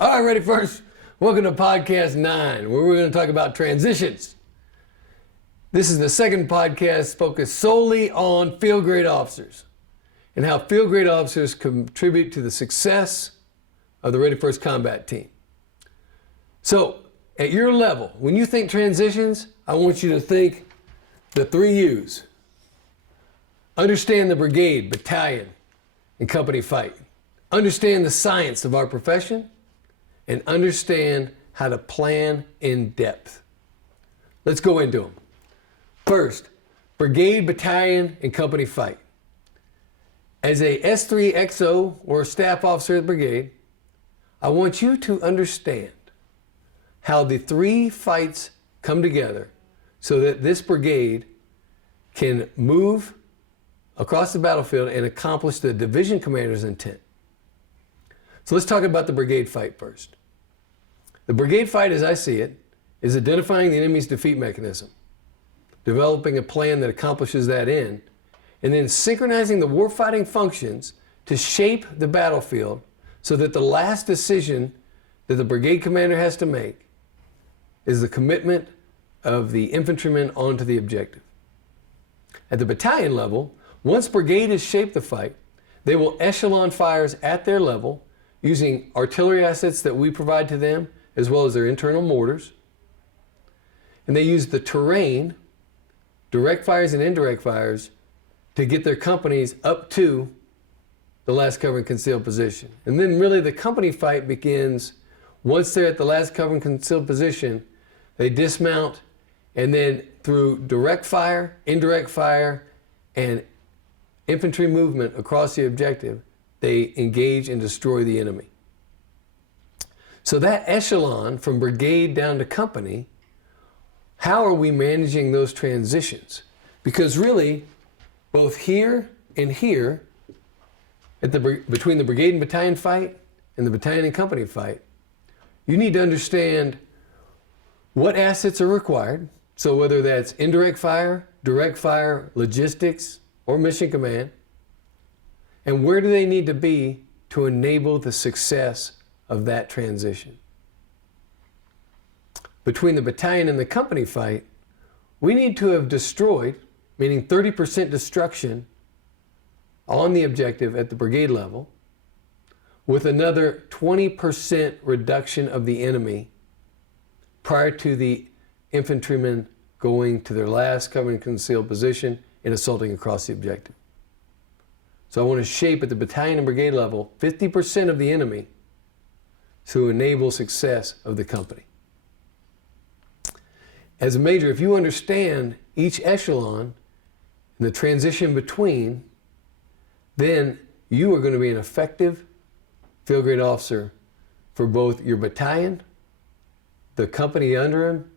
All right, ready first. Welcome to podcast 9, where we're going to talk about transitions. This is the second podcast focused solely on field grade officers and how field grade officers contribute to the success of the Ready First Combat Team. So, at your level, when you think transitions, I want you to think the 3 U's. Understand the brigade, battalion, and company fight. Understand the science of our profession, and understand how to plan in depth. Let's go into them. First, brigade, battalion, and company fight. As a S3XO or staff officer at the brigade, I want you to understand how the 3 fights come together so that this brigade can move across the battlefield and accomplish the division commander's intent. So let's talk about the brigade fight first. The brigade fight, as I see it, is identifying the enemy's defeat mechanism, developing a plan that accomplishes that end, and then synchronizing the warfighting functions to shape the battlefield so that the last decision that the brigade commander has to make is the commitment of the infantrymen onto the objective. At the battalion level, once brigade has shaped the fight, they will echelon fires at their level using artillery assets that we provide to them, as well as their internal mortars. And they use the terrain, direct fires and indirect fires, to get their companies up to the last cover and concealed position. And then really the company fight begins once they're at the last cover and concealed position. They dismount, and then through direct fire, indirect fire, and infantry movement across the objective, they engage and destroy the enemy. So that echelon from brigade down to company, how are we managing those transitions? Because really, both here and here, between the brigade and battalion fight and the battalion and company fight, you need to understand what assets are required. So whether that's indirect fire, direct fire, logistics, or mission command, and where do they need to be to enable the success of that transition. Between the battalion and the company fight, we need to have destroyed, meaning 30% destruction on the objective at the brigade level, with another 20% reduction of the enemy prior to the infantrymen going to their last cover and concealed position and assaulting across the objective. So I want to shape at the battalion and brigade level 50% of the enemy to enable success of the company. As a major, if you understand each echelon and the transition between, then you are going to be an effective field grade officer for both your battalion, the company under him,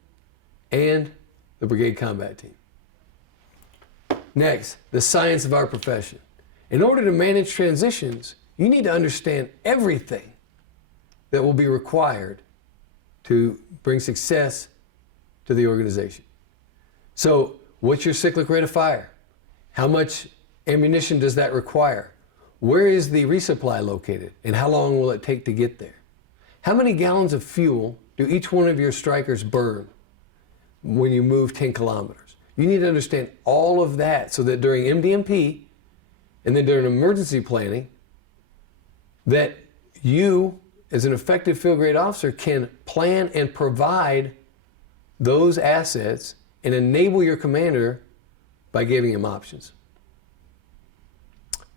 and the brigade combat team. Next, the science of our profession. In order to manage transitions, you need to understand everything that will be required to bring success to the organization. So, what's your cyclic rate of fire? How much ammunition does that require? Where is the resupply located? And how long will it take to get there? How many gallons of fuel do each one of your strikers burn when you move 10 kilometers? You need to understand all of that so that during MDMP and then during emergency planning, that you, as an effective field grade officer, can plan and provide those assets and enable your commander by giving him options.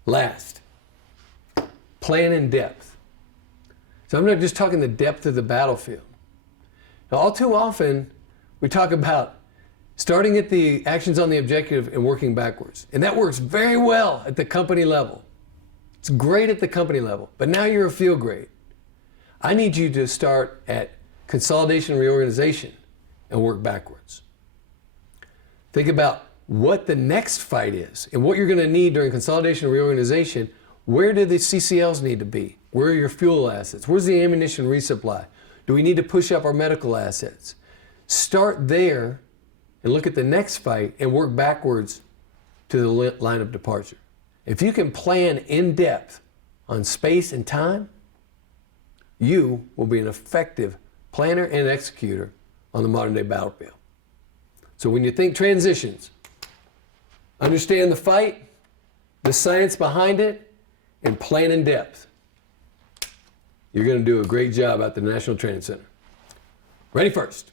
Last, plan in depth. So I'm not just talking the depth of the battlefield. Now, all too often, we talk about starting at the actions on the objective and working backwards. And that works very well at the company level. It's great at the company level, but now you're a field grade. I need you to start at consolidation and reorganization and work backwards. Think about what the next fight is and what you're going to need during consolidation and reorganization. Where do the CCLs need to be? Where are your fuel assets? Where's the ammunition resupply? Do we need to push up our medical assets? Start there and look at the next fight and work backwards to the line of departure. If you can plan in depth on space and time, you will be an effective planner and executor on the modern day battlefield. So when you think transitions, understand the fight, the science behind it, and plan in depth. You're going to do a great job at the National Training Center. Ready first.